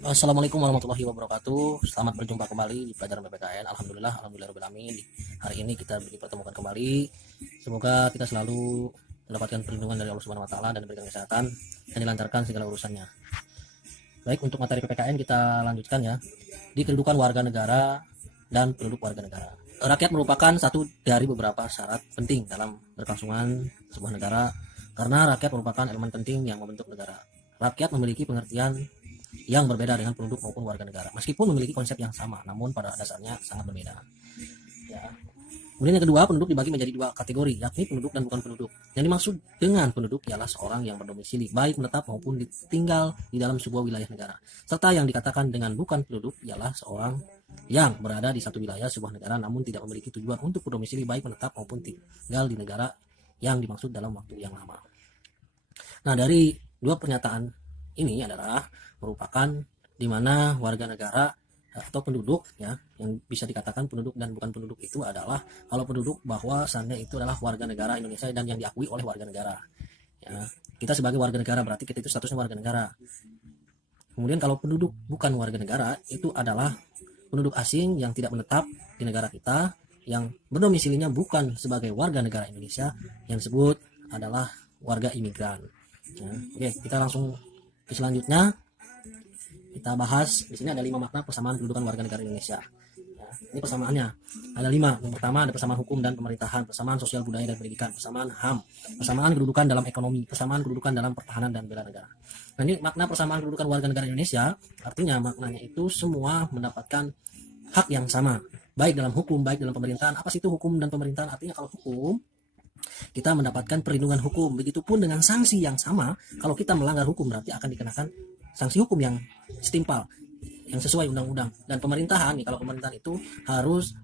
Assalamualaikum warahmatullahi wabarakatuh. Selamat berjumpa kembali di pelajaran PPKN. Alhamdulillahirobbilalamin. Hari ini kita dipertemukan kembali. Semoga kita selalu mendapatkan perlindungan dari Allah Subhanahu Wa Taala dan diberikan kesehatan dan dilancarkan segala urusannya. Baik, untuk materi PPKN kita lanjutkan ya. Di kedudukan warga negara dan penduduk warga negara. Rakyat merupakan satu dari beberapa syarat penting dalam berkelangsungan sebuah negara karena rakyat merupakan elemen penting yang membentuk negara. Rakyat memiliki pengertian yang berbeda dengan penduduk maupun warga negara. Meskipun memiliki konsep yang sama, namun pada dasarnya sangat berbeda. Ya. Kemudian yang kedua, penduduk dibagi menjadi dua kategori, yakni penduduk dan bukan penduduk. Yang dimaksud dengan penduduk ialah seorang yang berdomisili, baik menetap maupun tinggal di dalam sebuah wilayah negara. Serta yang dikatakan dengan bukan penduduk ialah seorang yang berada di satu wilayah sebuah negara namun tidak memiliki tujuan untuk berdomisili baik menetap maupun tinggal di negara yang dimaksud dalam waktu yang lama. Nah, dari dua pernyataan ini adalah merupakan di mana warga negara atau penduduk ya, yang bisa dikatakan penduduk dan bukan penduduk itu adalah, kalau penduduk bahwasannya itu adalah warga negara Indonesia dan yang diakui oleh warga negara ya. Kita sebagai warga negara berarti kita itu statusnya warga negara. Kemudian kalau penduduk bukan warga negara itu adalah penduduk asing yang tidak menetap di negara kita, yang berdomisilinya bukan sebagai warga negara Indonesia, yang disebut adalah warga imigran ya. Oke, kita langsung ke selanjutnya. Kita bahas di sini ada 5 makna persamaan kedudukan warga negara Indonesia. Ya, ini persamaannya ada 5. Yang pertama ada persamaan hukum dan pemerintahan, persamaan sosial budaya dan pendidikan, persamaan HAM, persamaan kedudukan dalam ekonomi, persamaan kedudukan dalam pertahanan dan bela negara. Nah, ini makna persamaan kedudukan warga negara Indonesia, artinya maknanya itu semua mendapatkan hak yang sama, baik dalam hukum, baik dalam pemerintahan. Apa sih itu hukum dan pemerintahan? Artinya kalau hukum, kita mendapatkan perlindungan hukum. Begitupun dengan sanksi yang sama, kalau kita melanggar hukum berarti akan dikenakan sanksi hukum yang setimpal, yang sesuai undang-undang. Dan pemerintahan nih, kalau pemerintahan itu harus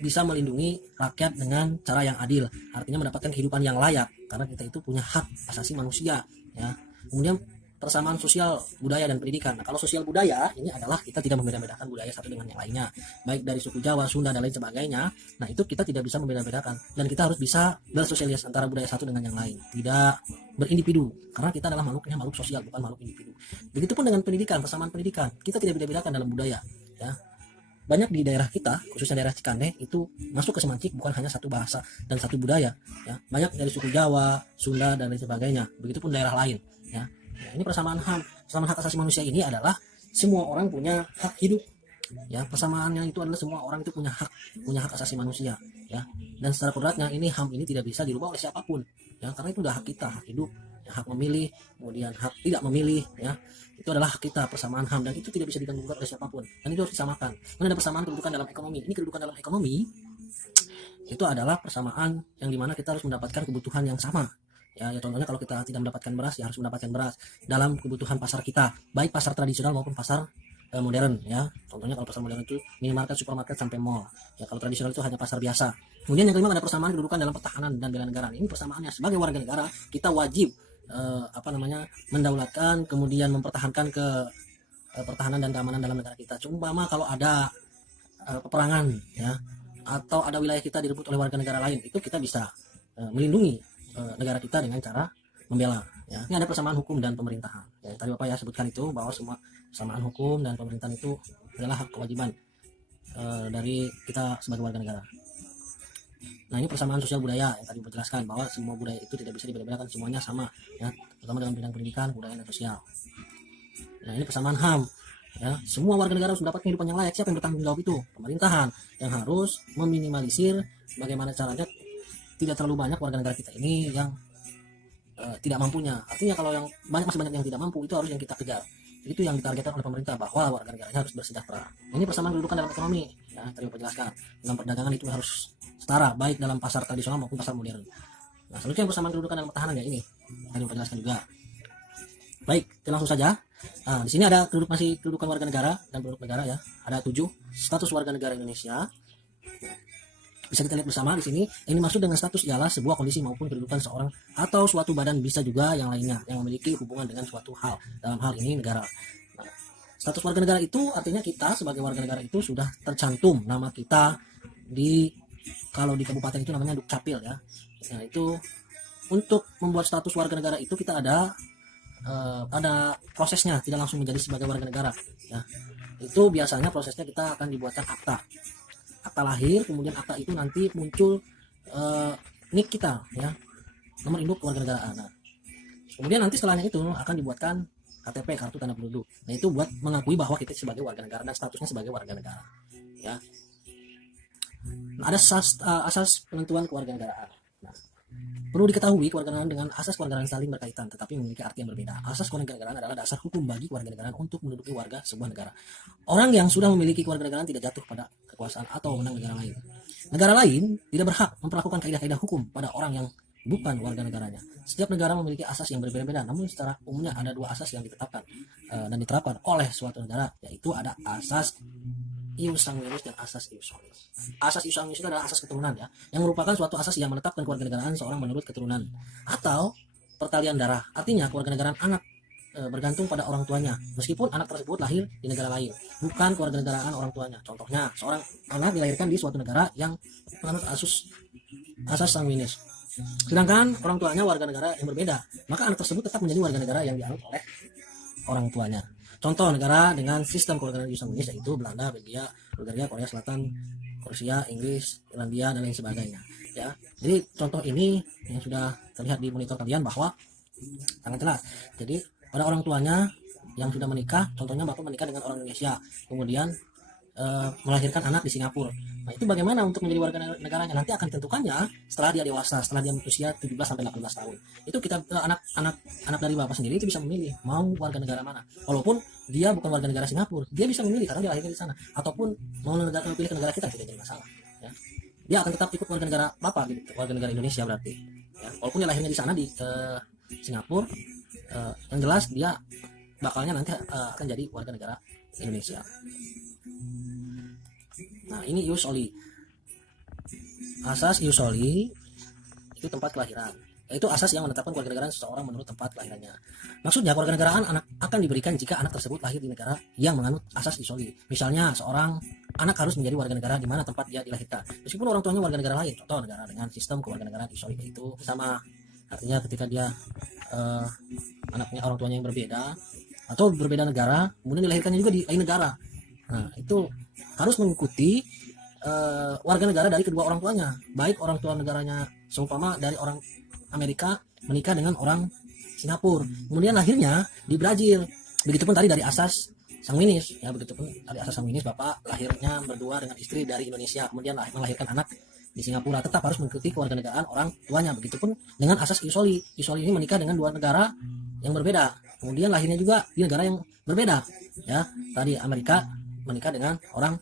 bisa melindungi rakyat dengan cara yang adil, artinya mendapatkan kehidupan yang layak, karena kita itu punya hak asasi manusia ya. Kemudian persamaan sosial budaya dan pendidikan. Nah, kalau sosial budaya ini adalah kita tidak membeda-bedakan budaya satu dengan yang lainnya, baik dari suku Jawa, Sunda dan lain sebagainya. Nah, itu kita tidak bisa membeda-bedakan dan kita harus bisa bersosialisasi antara budaya satu dengan yang lain, tidak berindividu, karena kita adalah makhluknya makhluk sosial, bukan makhluk individu. Begitupun dengan pendidikan, persamaan pendidikan, kita tidak beda-bedakan dalam budaya ya. Banyak di daerah kita, khususnya daerah Cikande, itu masuk ke Semancik bukan hanya satu bahasa dan satu budaya ya. Banyak dari suku Jawa, Sunda dan lain sebagainya. Begitupun daerah lain ya. Nah, ini persamaan HAM, persamaan hak asasi manusia ini adalah semua orang punya hak hidup ya. Persamaannya itu adalah semua orang itu punya hak asasi manusia ya. Dan secara kodratnya ini HAM ini tidak bisa dirubah oleh siapapun ya, karena itu udah hak kita, hak hidup ya, hak memilih, kemudian hak tidak memilih ya. Itu adalah hak kita, persamaan HAM, dan itu tidak bisa diganggu oleh siapapun, dan itu harus disamakan. Kemudian ada persamaan kedudukan dalam ekonomi. Ini kedudukan dalam ekonomi itu adalah persamaan yang dimana kita harus mendapatkan kebutuhan yang sama ya. Contohnya kalau kita tidak mendapatkan beras, ya harus mendapatkan beras dalam kebutuhan pasar kita, baik pasar tradisional maupun pasar modern ya. Contohnya kalau pasar modern itu minimarket, supermarket sampai mall ya. Kalau tradisional itu hanya pasar biasa. Kemudian yang kelima ada persamaan kedudukan dalam pertahanan dan bela negara. Ini persamaannya, sebagai warga negara kita wajib mendaulatkan, kemudian mempertahankan ke pertahanan dan keamanan dalam negara kita. Cuma kalau ada peperangan ya, atau ada wilayah kita direbut oleh warga negara lain, itu kita bisa melindungi negara kita dengan cara membela ya. Ini ada persamaan hukum dan pemerintahan ya. Tadi Bapak ya sebutkan itu bahwa semua persamaan hukum dan pemerintahan itu adalah hak kewajiban dari kita sebagai warga negara. Nah, ini persamaan sosial budaya yang tadi menjelaskan bahwa semua budaya itu tidak bisa dibeda-bedakan, semuanya sama ya, terutama dalam bidang pendidikan, budaya dan sosial. Nah, ini persamaan HAM ya, semua warga negara harus mendapat kehidupan yang layak. Siapa yang bertanggung jawab itu? Pemerintahan, yang harus meminimalisir bagaimana caranya tidak terlalu banyak warga negara kita ini yang tidak mampunya. Artinya kalau yang masih banyak yang tidak mampu, itu harus yang kita kejar. Itu yang ditargetkan oleh pemerintah, bahwa warga negaranya harus bersejahtera. Ini persamaan kedudukan dalam ekonomi ya, tadi Bapak jelaskan. Dalam perdagangan itu harus setara, baik dalam pasar tradisional maupun pasar modern. Nah, selanjutnya yang persamaan kedudukan dalam pertahanan ya, ini tadi Bapak jelaskan juga. Baik, kita langsung saja. Nah, di sini ada kedudukan warga negara dan penduduk negara ya. Ada 7 status warga negara Indonesia. Bisa kita lihat bersama di sini. Yang dimaksud dengan status ialah sebuah kondisi maupun kedudukan seorang atau suatu badan, bisa juga yang lainnya, yang memiliki hubungan dengan suatu hal. Dalam hal ini negara. Nah, status warga negara itu artinya kita sebagai warga negara itu sudah tercantum nama kita di, kalau di kabupaten itu namanya Dukcapil ya. Nah, itu untuk membuat status warga negara itu kita ada pada prosesnya tidak langsung menjadi sebagai warga negara ya. Itu biasanya prosesnya kita akan dibuatkan akta lahir, kemudian akta itu nanti muncul nik kita ya, nomor induk kewarganegaraan. Nah, kemudian nanti setelahnya itu akan dibuatkan KTP, kartu tanda penduduk. Nah, itu buat mengakui bahwa kita sebagai warga negara dan statusnya sebagai warga negara ya. Nah, ada asas penentuan kewarganegaraan. Nah, perlu diketahui kewarganegaraan dengan asas kewarganegaraan saling berkaitan tetapi memiliki arti yang berbeda. Asas kewarganegaraan adalah dasar hukum bagi kewarganegaraan untuk menduduki warga sebuah negara. Orang yang sudah memiliki kewarganegaraan tidak jatuh pada kekuasaan atau wewenang negara lain. Negara lain tidak berhak memperlakukan kaidah-kaidah hukum pada orang yang bukan warga negaranya. Setiap negara memiliki asas yang berbeda-beda, namun secara umumnya ada dua asas yang ditetapkan dan diterapkan oleh suatu negara, yaitu ada asas ius sanguinis dan asas ius soli. Asas ius sanguinis itu adalah asas keturunan ya, yang merupakan suatu asas yang menetapkan kewarganegaraan seorang menurut keturunan atau pertalian darah. Artinya kewarganegaraan anak bergantung pada orang tuanya, meskipun anak tersebut lahir di negara lain, bukan kewarganegaraan orang tuanya. Contohnya, seorang anak dilahirkan di suatu negara yang menganut asas sanguinis, sedangkan orang tuanya warga negara yang berbeda, maka anak tersebut tetap menjadi warga negara yang dianut oleh orang tuanya. Contoh negara dengan sistem kewarganegaraan sanguinis yaitu Belanda, Belgia, Bulgaria, Korea Selatan, Rusia, Inggris, Irlandia, dan lain sebagainya. Ya, jadi contoh ini yang sudah terlihat di monitor kalian bahwa sangat jelas. Jadi pada orang tuanya yang sudah menikah, contohnya bapak menikah dengan orang Indonesia, kemudian melahirkan anak di Singapura. Nah, itu bagaimana untuk menjadi warga negaranya? Nanti akan ditentukannya setelah dia dewasa, setelah dia usia 17 sampai 18 tahun. Itu kita anak dari bapak sendiri itu bisa memilih mau warga negara mana. Walaupun dia bukan warga negara Singapura, dia bisa memilih karena dia lahirnya di sana. Ataupun mau pilih ke negara kita tidak jadi masalah. Ya. Dia akan tetap ikut warga negara bapak, gitu, warga negara Indonesia berarti. Ya. Walaupun dia lahirnya di sana di Singapura, yang jelas dia bakalnya nanti akan jadi warga negara Indonesia. Nah, ini ius soli. Asas ius soli itu tempat kelahiran. Itu asas yang menetapkan kewarganegaraan seseorang menurut tempat kelahirannya. Maksudnya kewarganegaraan anak akan diberikan jika anak tersebut lahir di negara yang menganut asas ius soli. Misalnya seorang anak harus menjadi warga negara di mana tempat dia dilahirkan, meskipun orang tuanya warga negara lain. Contoh negara dengan sistem kewarganegaraan ius soli itu sama, artinya ketika dia anaknya orang tuanya yang berbeda atau berbeda negara, kemudian dilahirkannya juga di lain negara. Nah, itu harus mengikuti warga negara dari kedua orang tuanya, baik orang tua negaranya seumpama dari orang Amerika menikah dengan orang Singapura, kemudian lahirnya di Brazil. Begitupun tadi dari asas sanguinis ya, begitupun dari asas sanguinis bapak lahirnya berdua dengan istri dari Indonesia, kemudian melahirkan anak di Singapura, tetap harus mengikuti kewarganegaraan orang tuanya. Begitupun dengan asas ius soli. Ius soli ini menikah dengan dua negara yang berbeda, kemudian lahirnya juga di negara yang berbeda ya. Tadi Amerika menikah dengan orang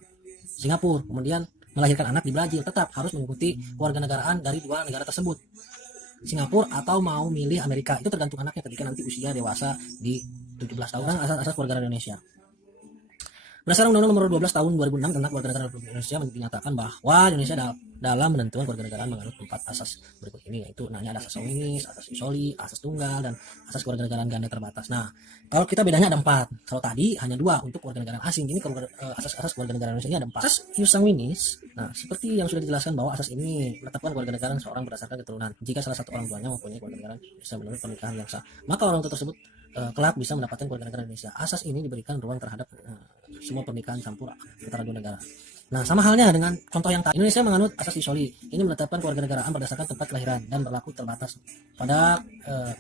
Singapura, kemudian melahirkan anak di Brazil, tetap harus mengikuti kewarganegaraan dari dua negara tersebut, Singapura atau mau milih Amerika. Itu tergantung anaknya ketika nanti usia dewasa di 17 tahun. Asas kewarganegaraan Indonesia. Berdasarkan Undang-Undang Nomor 12 Tahun 2006 tentang Kewarganegaraan Republik Indonesia dinyatakan bahwa Indonesia dalam menentukan kewarganegaraan menganut 4 asas berikut ini, yaitu ada asas sanguinis, asas ius soli, asas tunggal, dan asas kewarganegaraan ganda terbatas. Nah, kalau kita bedanya ada 4. Kalau tadi hanya 2 untuk kewarganegaraan asing, ini asas kewarganegaraan Indonesia ini ada 4. Asas ius sanguinis. Nah, seperti yang sudah dijelaskan bahwa asas ini menetapkan kewarganegaraan seorang berdasarkan keturunan. Jika salah satu orang tuanya mempunyai kewarganegaraan bisa menurut pernikahan yang sah, maka orang tua tersebut kelak bisa mendapatkan kewarganegaraan Indonesia. Asas ini diberikan ruang terhadap semua pernikahan campur antara dua negara. Nah, sama halnya dengan contoh yang tadi, Indonesia menganut asas ius soli. Ini menetapkan kewarganegaraan berdasarkan tempat kelahiran dan berlaku terbatas pada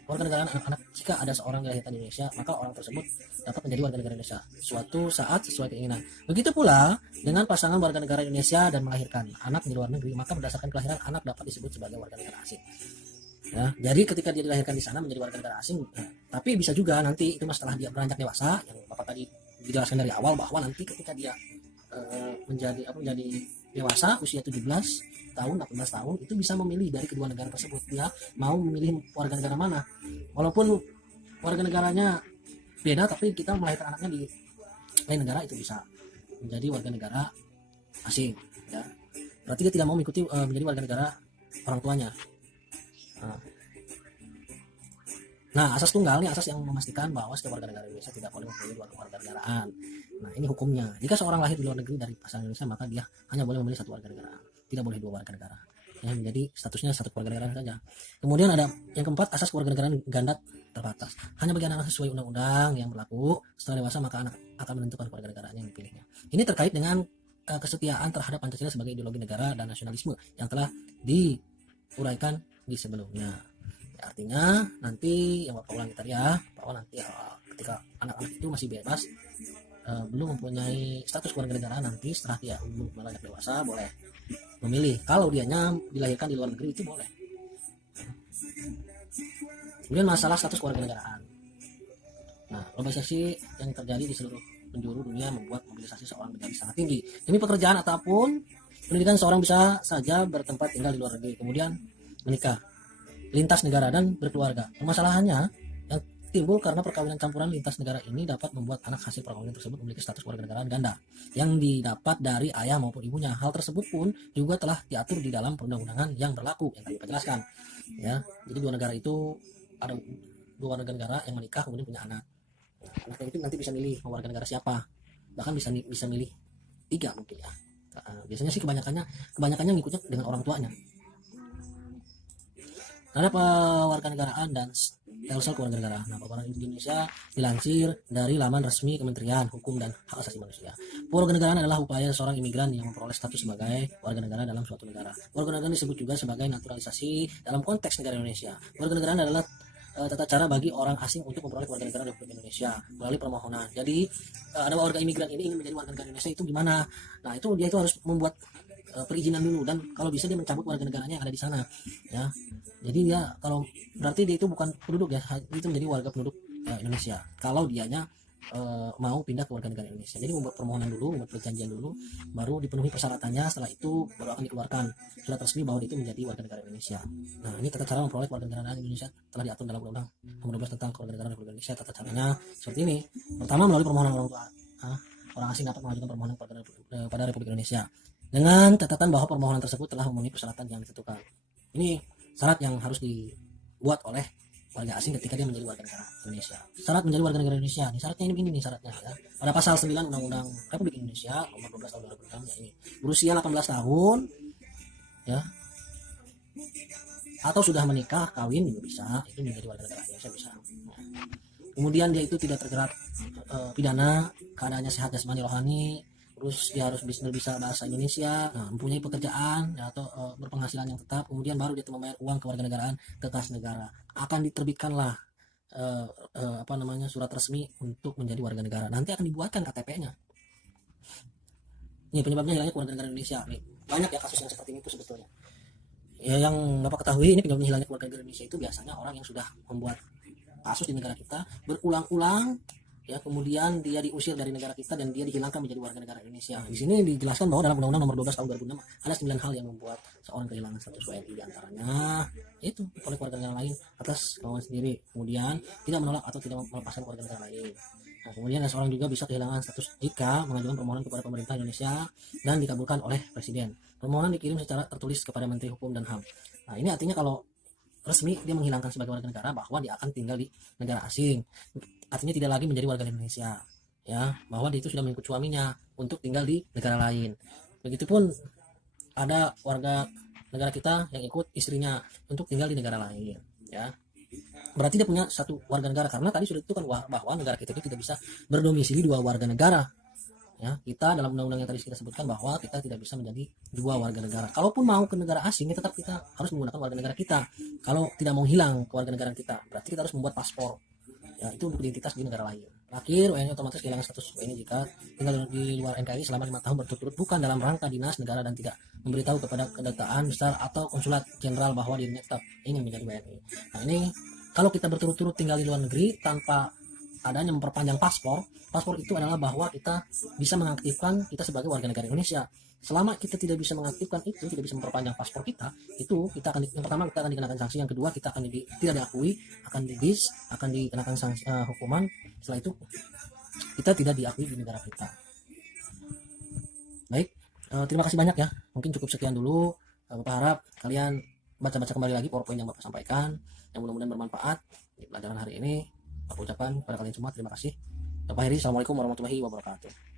kewarganegaraan anak-anak. Jika ada seorang dilahirkan di Indonesia, maka orang tersebut dapat menjadi warga negara Indonesia suatu saat sesuai keinginan. Begitu pula dengan pasangan warga negara Indonesia dan melahirkan anak di luar negeri, maka berdasarkan kelahiran anak dapat disebut sebagai warga negara asing. Ya, jadi ketika dia dilahirkan di sana menjadi warga negara asing, tapi bisa juga nanti itu setelah dia beranjak dewasa, yang Bapak tadi dijelaskan dari awal bahwa nanti ketika dia menjadi dewasa usia 17 tahun 18 tahun itu bisa memilih dari kedua negara tersebut, dia mau memilih warga negara mana, walaupun warga negaranya beda tapi kita melahirkan anaknya di lain negara, itu bisa menjadi warga negara asing ya. Berarti dia tidak mau mengikuti menjadi warga negara orang tuanya. Nah, asas tunggal ini asas yang memastikan bahwa setiap warga negara Indonesia tidak boleh memilih dua warga negaraan. Nah, ini hukumnya. Jika seorang lahir di luar negeri dari pasangan Indonesia, maka dia hanya boleh memilih satu warga negara, tidak boleh dua warga negara. ya, menjadi statusnya satu kewarganegaraan saja. Kemudian ada yang keempat, asas kewarganegaraan ganda terbatas. Hanya bagi anak sesuai undang-undang yang berlaku. Setelah dewasa maka anak akan menentukan kewarganegaraan yang dipilihnya. Ini terkait dengan kesetiaan terhadap Pancasila sebagai ideologi negara dan nasionalisme yang telah diuraikan di sebelumnya. Ya, artinya nanti yang Bapak ulangi tadi ya, bahwa nanti ketika anak-anak itu masih bebas, belum mempunyai status kewarganegaraan, nanti setelah dia beranjak dewasa boleh memilih. Kalau dianya dilahirkan di luar negeri itu boleh. Kemudian masalah status kewarganegaraan. Nah, globalisasi yang terjadi di seluruh penjuru dunia membuat mobilisasi seorang menjadi sangat tinggi. Demi pekerjaan ataupun pendidikan, seorang bisa saja bertempat tinggal di luar negeri, kemudian menikah, lintas negara dan berkeluarga. Permasalahannya yang timbul karena perkawinan campuran lintas negara ini dapat membuat anak hasil perkawinan tersebut memiliki status kewarganegaraan ganda yang didapat dari ayah maupun ibunya. Hal tersebut pun juga telah diatur di dalam perundang-undangan yang berlaku yang tadi Pak jelaskan. Ya, jadi dua negara itu ada dua warga negara yang menikah kemudian punya anak. Anaknya itu nanti bisa milih warga negara siapa, bahkan bisa milih 3 mungkin ya. Biasanya sih kebanyakannya ngikutnya dengan orang tuanya. Ada warga negaraan dan stelsel kewarganegaraan. Nah, paparan Indonesia dilansir dari laman resmi Kementerian Hukum dan Hak Asasi Manusia. Kewarganegaraan adalah upaya seorang imigran yang memperoleh status sebagai warga negara dalam suatu negara. Kewarganegaraan disebut juga sebagai naturalisasi dalam konteks negara Indonesia. Kewarganegaraan adalah tata cara bagi orang asing untuk memperoleh kewarganegaraan Republik Indonesia melalui permohonan. Jadi ada warga imigran ini ingin menjadi warga negara Indonesia itu gimana? Nah, itu dia itu harus membuat perizinan dulu, dan kalau bisa dia mencabut warga negaranya yang ada di sana ya. Jadi dia kalau berarti dia itu bukan penduduk ya, itu menjadi warga penduduk Indonesia kalau dianya mau pindah ke warga negara Indonesia. Jadi membuat permohonan dulu, membuat perjanjian dulu, baru dipenuhi persyaratannya, setelah itu baru akan dikeluarkan surat resmi bahwa dia itu menjadi warga negara Indonesia. Nah, ini tata cara memperoleh warga negara Indonesia telah diatur dalam Undang-Undang Nomor 12 tentang Kewarganegaraan Republik Indonesia. Tata caranya seperti ini. Pertama, melalui permohonan orang tua. Orang asing dapat mengajukan permohonan pada Republik Indonesia dengan catatan bahwa permohonan tersebut telah memenuhi persyaratan yang ditentukan. Ini syarat yang harus dibuat oleh warga asing ketika dia menjadi warga negara Indonesia. Syarat menjadi warga negara Indonesia, ini syaratnya ini begini nih syaratnya ya. Pada pasal 9 Undang-Undang Republik Indonesia nomor 12 tahun 2006 ya, ini berusia 18 tahun ya, atau sudah menikah, kawin juga bisa, itu menjadi warga negara Indonesia bisa. Kemudian dia itu tidak terjerat pidana, keadaannya sehat jasmani rohani, terus dia harus bisa bahasa Indonesia, mempunyai pekerjaan ya, atau berpenghasilan yang tetap, kemudian baru dia membayar uang kewarganegaraan ke kas negara. Akan diterbitkanlah surat resmi untuk menjadi warga negara. Nanti akan dibuatkan KTP-nya. Ini penyebabnya hilangnya kewarganegaraan Indonesia. Nih, banyak ya kasus yang seperti itu sebetulnya. Ya, yang Bapak ketahui ini penyebabnya hilangnya kewarganegaraan Indonesia itu biasanya orang yang sudah membuat kasus di negara kita berulang-ulang ya, kemudian dia diusir dari negara kita dan dia dihilangkan menjadi warga negara Indonesia. Di sini dijelaskan bahwa dalam Undang-Undang Nomor 12 Tahun 2006 ada 9 hal yang membuat seorang kehilangan status WNI, di antaranya itu oleh keluarga negara lain atas kemauan sendiri, kemudian tidak menolak atau tidak melepaskan keluarga negara lain. Nah, kemudian seorang juga bisa kehilangan status jika mengajukan permohonan kepada pemerintah Indonesia dan dikabulkan oleh Presiden. Permohonan dikirim secara tertulis kepada Menteri Hukum dan HAM. Nah, ini artinya kalau resmi dia menghilangkan sebagai warga negara bahwa dia akan tinggal di negara asing, artinya tidak lagi menjadi warga Indonesia ya, bahwa dia itu sudah mengikut suaminya untuk tinggal di negara lain. Begitupun ada warga negara kita yang ikut istrinya untuk tinggal di negara lain ya, berarti dia punya satu warga negara, karena tadi sudah ditentukan bahwa negara kita itu tidak bisa berdomisili dua warga negara ya. Kita dalam undang-undang yang tadi kita sebutkan bahwa kita tidak bisa menjadi dua warga negara. Kalaupun mau ke negara asing, tetap kita harus menggunakan warga negara kita. Kalau tidak mau hilang ke warga negara kita, berarti kita harus membuat paspor ya, itu untuk identitas di negara lain. Terakhir, WNI otomatis kehilangan status WNI jika tinggal di luar NKRI selama 5 tahun berturut-turut bukan dalam rangka dinas negara dan tidak memberitahu kepada kedutaan besar atau konsulat jenderal bahwa dirinya tetap ingin menjadi WNI. Nah, ini kalau kita berturut-turut tinggal di luar negeri tanpa adanya memperpanjang paspor itu adalah bahwa kita bisa mengaktifkan kita sebagai warga negara Indonesia. Selama kita tidak bisa mengaktifkan itu, tidak bisa memperpanjang paspor kita, itu kita akan yang pertama kita akan dikenakan sanksi, yang kedua kita akan tidak diakui, akan akan dikenakan sanksi hukuman. Setelah itu kita tidak diakui di negara kita. Baik, terima kasih banyak ya. Mungkin cukup sekian dulu. Bapak harap kalian baca-baca kembali lagi PowerPoint yang Bapak sampaikan, yang mudah-mudahan bermanfaat di pelajaran hari ini. Aku ucapkan pada kalian semua terima kasih. Bapak Heri, assalamualaikum warahmatullahi wabarakatuh.